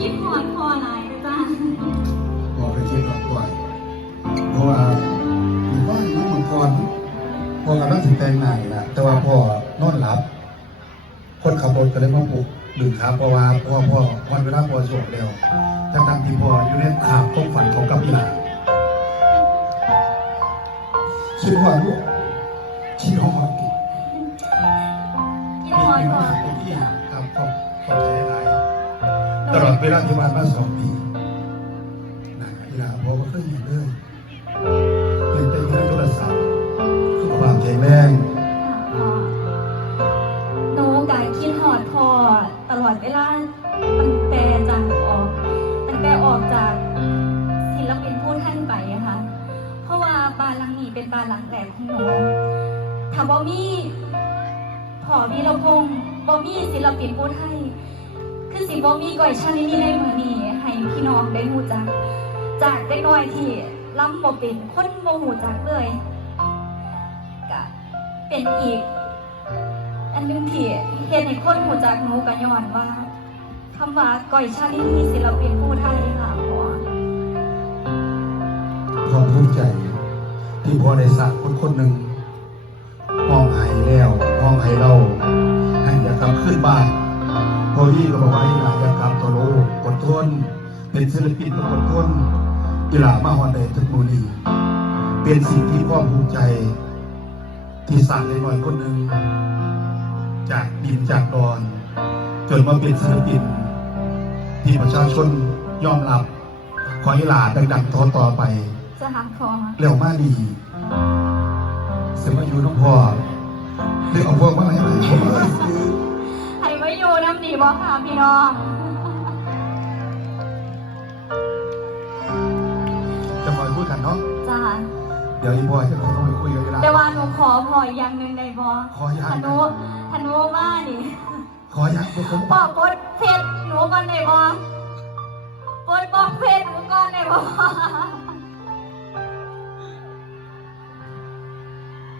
คิดหอคอหลยจ้าบอกให้คิดหอดกอนเพราะว่าหมู่บ้านน้องมังกรพ่อกำลังสิแต่งหน้าอยู่ะแต่ว่าพ่อนอนหลับ คนขับรถก็เลยมาปลุกดึงครับเพราะว่าพ่อพ่อวันเวลาพ่อสวดเร็วทั้งพี่พ่ออยู่ในขาต้องฝันของกับหลานคิดว่าลูกคิดหอด ตลอดเวลาที่ผ่านมาสองปีนะอีหลาพอก็เคยอยู่เลยเป็นแต่อยู่ในโทรศัพท์สุขภาพแข็งแรงหนูกายคิดหอดพอตลอดเวลาตั้งแต่จากออกตั้งแต่ออกจากศิลปินผู้ท่านไปอะค่ะ เพราะว่าบานหลังนี้เป็นบานหลังแรกของหนูถ้าบ่มีพอวีรพงษ์บ่มีศิลปินผู้ไทย คือสิบ่มีก้อยชาลินีในมือนี้ให้พี่น้องได้รู้จัก จากเด็กน้อยที่ล้ำบ่เป็นคนบ่หูจักเลยก็เป็นอีก อันหนึงที่เฮ็ดให้คนหูจักหนูก็ย้อนว่าคำว่าก้อยชาลินีศิลปินผู้ไทยค่ะพ่อความภูมิใจ ที่พ่อได้สร้างคนคนหนึ่งห้องไห้แล้วห้องไห้เราให้อยากกลับขึ้นบ้าน พอพี่ก็บอกว่าอยากจะกลับตัวโลกอดทน เป็นศิลปินต้องอดทนเวลามาฮอนได้ทุกมูนีเป็นสิ่งที่พ่อภูมิใจ ที่สร้างเล็กน้อยคนหนึ่งจากดินจากดอน จนมาเป็นศิลปิน ที่ประชาชนยอมรับ ขอให้หลาดังๆต่อต่อไปจะหาพ่อเร็วมากดีเสมาอยู่น้องพ่อเรียกเอาพวกมาให้ บ่ค่ะพี่น้องจะคอยพูดกันเนาะจ้าเดี๋ยวอีพ่อจะคอยต้องไปคุยกันก็ได้แต่ว่าหนูขอพออีกอย่างหนึ่งได้บ่ขออย่างถ้าหนูถ้าหนูว่านี่ ขออย่างพวกผมพ่อกดเพจหนูก่อนได้บ่กดบอกเพจหนูก่อนได้บ่